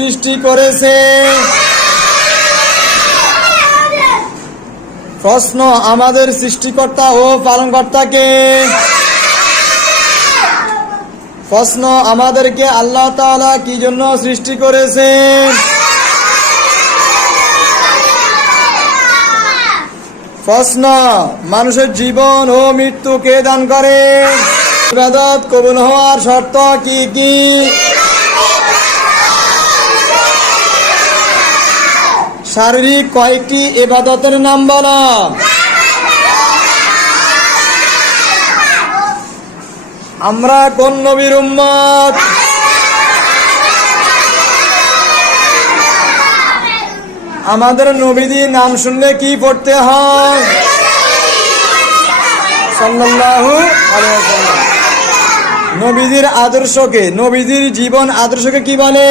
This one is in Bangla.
সৃষ্টি করেছে? প্রশ্ন, আমাদের সৃষ্টিকর্তা ও পালনকর্তাকে? প্রশ্ন, আমাদেরকে আল্লাহ তাআলা কি জন্য সৃষ্টি করেছেন? প্রশ্ন, মানুষের জীবন ও মৃত্যু কে দান করে? ইবাদত কবুল হওয়ার শর্ত কি কি? শারীরিক কয়েকটি ইবাদতের নাম বলো। আমরা কোন নবীর উম্মত? আমাদের নবীদের নাম শুনলে কি পড়তে হয়? সাল্লাল্লাহু আলাইহি ওয়াসাল্লাম। নবীদের আদর্শকে, নবীদের জীবন আদর্শকে কি বলে?